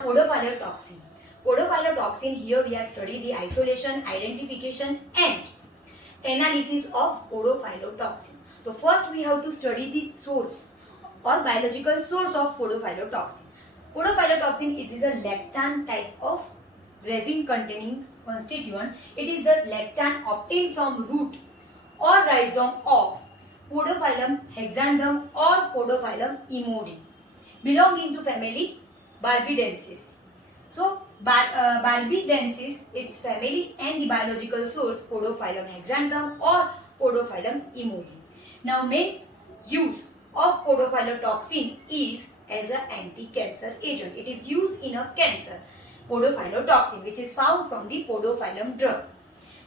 Podophylletoxin. Podophylletoxin, here we have studied the isolation, identification and analysis of podophylletoxin. So first we have to study the source or biological source of podophylletoxin. Podophylletoxin is a lactan type of resin containing constituent. It is the lactan obtained from root or rhizome of Podophyllum hexandrum or Podophyllum imodum, belonging to family Barbidensis. So Barbidensis, its family and the biological source Podophyllum hexandrum or Podophyllum imodum. Now main use of podophylletoxin is as an anti-cancer agent. It is used in a cancer podophylletoxin which is found from the podophyllum drug.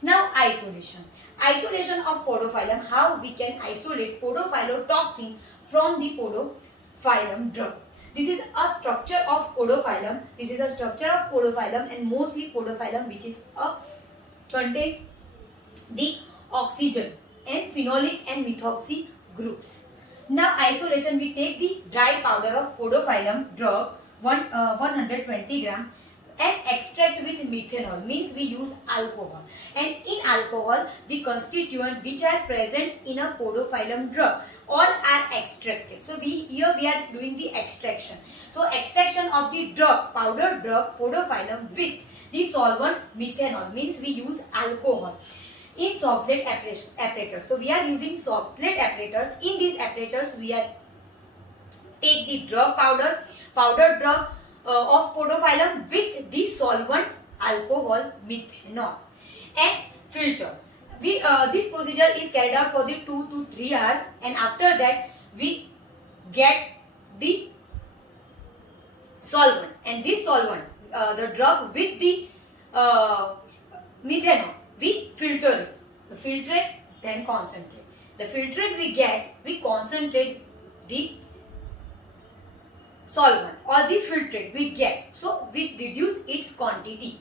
Now isolation. Isolation of podophyllum, how we can isolate podophylletoxin from the podophyllum drug. This is a structure of podophyllum. This is a structure of podophyllum and mostly podophyllum which is contain the oxygen and phenolic and methoxy groups. Now isolation, we take the dry powder of podophyllum drug 120 gram and extract with methanol, means we use alcohol, and in alcohol the constituent which are present in a podophyllum drug all are extracted. So here we are doing the extraction. So extraction of the drug, powder drug podophyllum with the solvent methanol, means we use alcohol in Sauerland apparatus. So we are using Sauerland apparatus. In these apparatus we are take the drug powder drug of podophyllum with the solvent alcohol methanol and filter. This procedure is carried out for the 2 to 3 hours, and after that we get the solvent, and this solvent, the drug with the methanol, we filter it. The filtrate, then concentrate. The filtrate we get, we concentrate the solvent or the filtrate we get. So we reduce its quantity.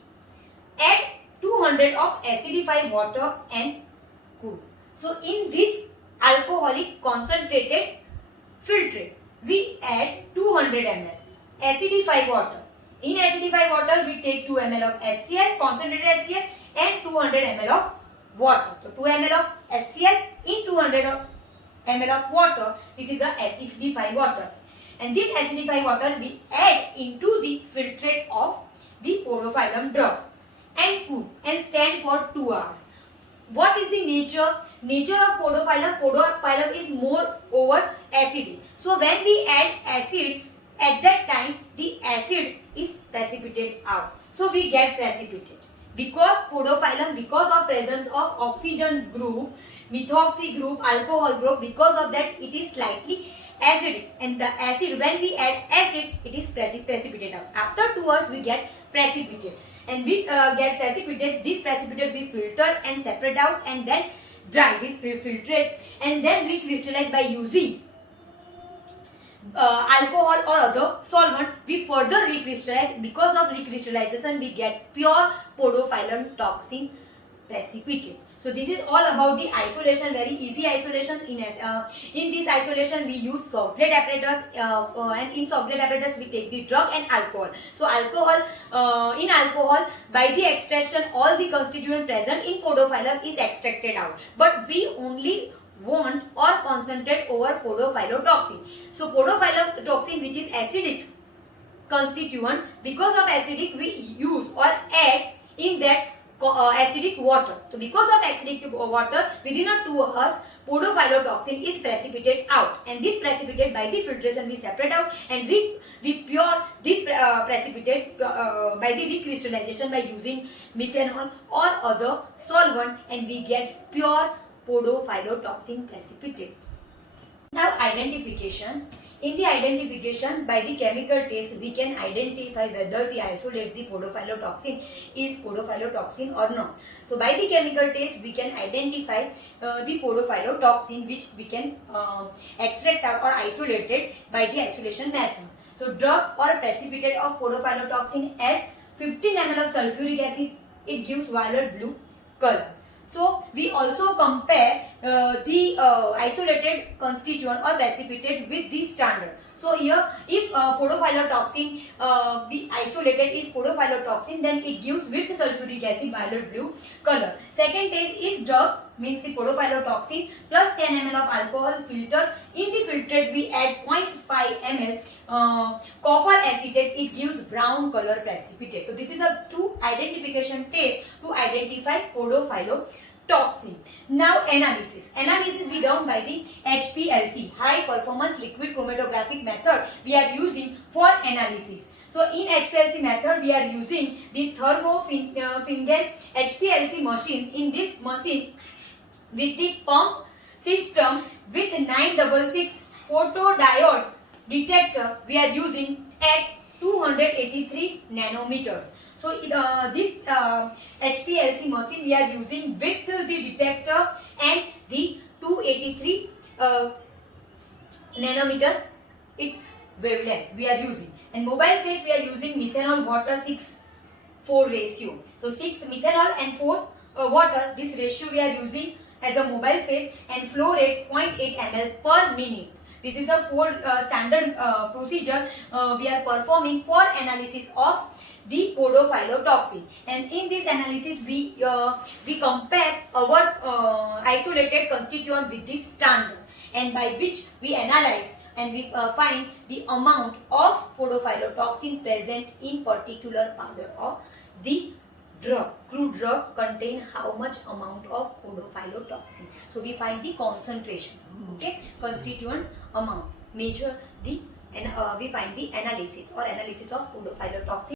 Add 200 of acidified water and cool. So in this alcoholic concentrated filtrate, we add 200 ml acidified water. In acidified water, we take 2 ml of HCl, concentrated HCl, and 200 ml of water. So 2 ml of HCl in 200 ml of water. This is the acidified water. And this acidified water we add into the filtrate of the podophyllum drug and cool and stand for 2 hours. What is the nature? Nature of podophyllum? Podophyllum is more over acidic. So when we add acid, at that time the acid is precipitated out. So we get precipitate. Because podophyllum, because of presence of oxygen group, methoxy group, alcohol group, because of that it is slightly acidic, and the acid, when we add acid, it is precipitate out. After 2 hours we get precipitate, and we get precipitate. This precipitate we filter and separate out and then dry this filtrate and then recrystallize by using alcohol or other solvent. We further recrystallize. Because of recrystallization we get pure podophyllum toxin precipitate. So this is all about the isolation, very easy isolation. In this isolation we use Sauerland apparatus, and in Sauerland apparatus we take the drug and alcohol. So in alcohol, by the extraction all the constituent present in podophyllum is extracted out, but we only want or concentrate over podophylletoxin. So podophylletoxin, which is acidic constituent, because of acidic we use or add in that acidic water. So because of acidic water, within a 2 hours podophylletoxin is precipitated out, and this precipitate by the filtration we separate out and we pure this precipitate by the recrystallization by using methanol or other solvent, and we get pure podophylletoxin precipitates. Now identification. In the identification, by the chemical test we can identify whether we isolate the podophylletoxin is podophylletoxin or not. So by the chemical test we can identify the podophylletoxin which we can extract out or isolate it by the isolation method. So drug or precipitate of podophylletoxin at 15 ml of sulfuric acid, it gives violet blue color. So we also compare the isolated constituent or precipitate with the standard. So here, if podophylotoxin we isolated is podophylotoxin, then it gives with sulfuric acid violet blue color. Second test is drug, means the podophylotoxin plus 10 ml of alcohol filter. In the filtrate we add 0.5 ml copper acetate. It gives brown color precipitate. So this is a two identification test to identify podophylotoxin. Now analysis we done by the HPLC, high performance liquid chromatographic method we are using for analysis. So in HPLC method we are using the Thermofingen HPLC machine. In this machine, with the pump system with 966 photodiode detector, we are using at 283 nanometers. So this HPLC machine we are using with the detector and the 283 nanometer its wavelength we are using. And mobile phase we are using methanol water 6:4 ratio. So 6 methanol and 4 water, this ratio we are using as a mobile phase, and flow rate 0.8 ml per minute. This is the standard procedure we are performing for analysis of the podophylotoxin. And in this analysis we compare our isolated constituent with the standard, and by which we analyze and we find the amount of podophylotoxin present in particular powder of the drug. Crude drug contain how much amount of podophylotoxin. So we find the concentrations, okay, constituents amount, measure the, and we find the analysis of podophylotoxin.